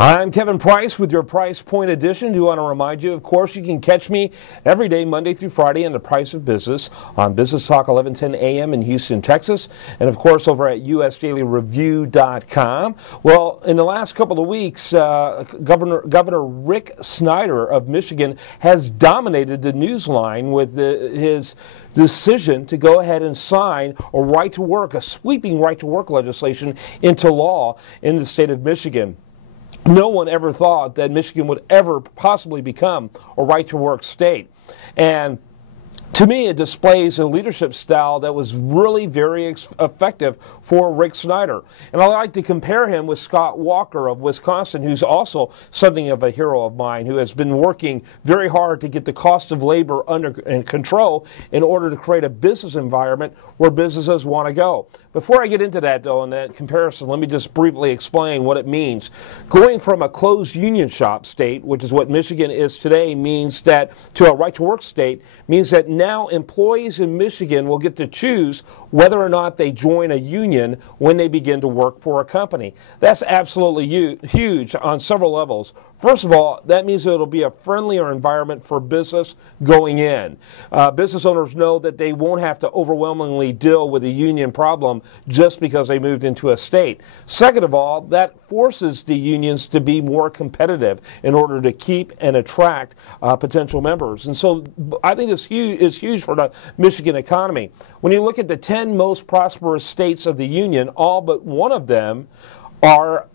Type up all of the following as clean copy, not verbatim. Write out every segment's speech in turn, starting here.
I'm Kevin Price with your Price Point Edition. Do want to remind you, of course, you can catch me every day, Monday through Friday, on The Price of Business on Business Talk 1110 AM in Houston, Texas, and of course over at usdailyreview.com. Well, in the last couple of weeks, Governor Rick Snyder of Michigan has dominated the news line with his decision to go ahead and sign a sweeping right-to-work legislation into law in the state of Michigan. No one ever thought that Michigan would ever possibly become a right-to-work state. And to me, it displays a leadership style that was really very effective for Rick Snyder. And I like to compare him with Scott Walker of Wisconsin, who's also something of a hero of mine, who has been working very hard to get the cost of labor under control in order to create a business environment where businesses want to go. Before I get into that, though, in that comparison, let me just briefly explain what it means. Going from a closed union shop state, which is what Michigan is today, means that to a right-to-work state means that now employees in Michigan will get to choose whether or not they join a union when they begin to work for a company. That's absolutely huge on several levels. First of all, that means that it'll be a friendlier environment for business going in. Business owners know that they won't have to overwhelmingly deal with a union problem just because they moved into a state. Second of all, that forces the unions to be more competitive in order to keep and attract potential members. And so I think it's huge for the Michigan economy. When you look at the 10 most prosperous states of the union, all but one of them are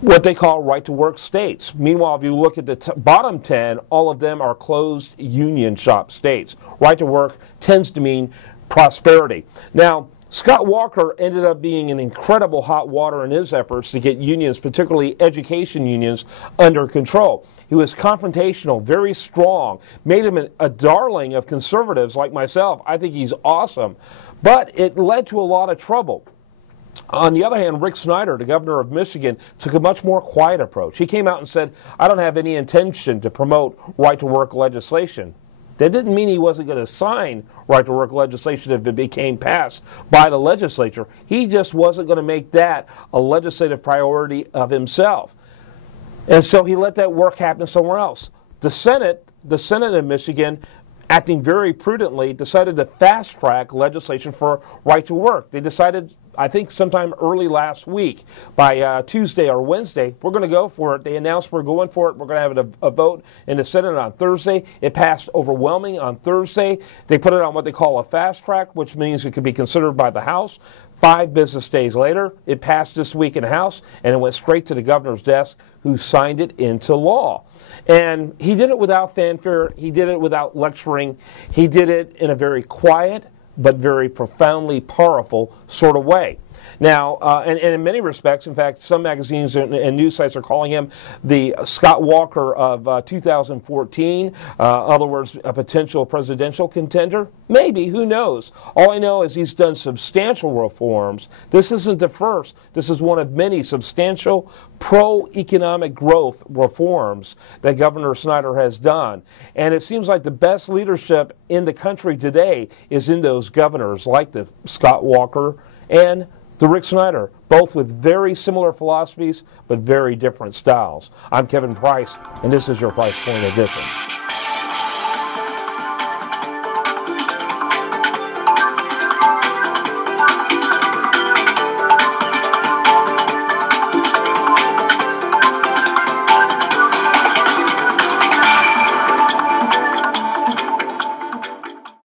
what they call right-to-work states. Meanwhile, if you look at the bottom 10, all of them are closed union shop states. Right-to-work tends to mean prosperity. Now, Scott Walker ended up being an incredible hot water in his efforts to get unions, particularly education unions, under control. He was confrontational, very strong, made him a darling of conservatives like myself. I think he's awesome. But it led to a lot of trouble. On the other hand, Rick Snyder, the governor of Michigan, took a much more quiet approach. He came out and said, I don't have any intention to promote right-to-work legislation. That didn't mean he wasn't going to sign right-to-work legislation if it became passed by the legislature. He just wasn't going to make that a legislative priority of himself. And so he let that work happen somewhere else. The Senate in Michigan, acting very prudently, decided to fast-track legislation for right-to-work. They decided, I think sometime early last week, by Tuesday or Wednesday, we're going to go for it. They announced we're going for it. We're going to have a vote in the Senate on Thursday. It passed overwhelming on Thursday. They put it on what they call a fast track, which means it could be considered by the House. 5 business days later, it passed this week in the House, and it went straight to the governor's desk, who signed it into law. And he did it without fanfare. He did it without lecturing. He did it in a very quiet but very profoundly powerful sort of way. Now, and in many respects, in fact, some magazines and news sites are calling him the Scott Walker of 2014. In other words, a potential presidential contender. Maybe, who knows? All I know is he's done substantial reforms. This isn't the first. This is one of many substantial pro-economic growth reforms that Governor Snyder has done. And it seems like the best leadership in the country today is in those governors like the Scott Walker and the Rick Snyder, both with very similar philosophies but very different styles. I'm Kevin Price, and this is your Price Point Edition.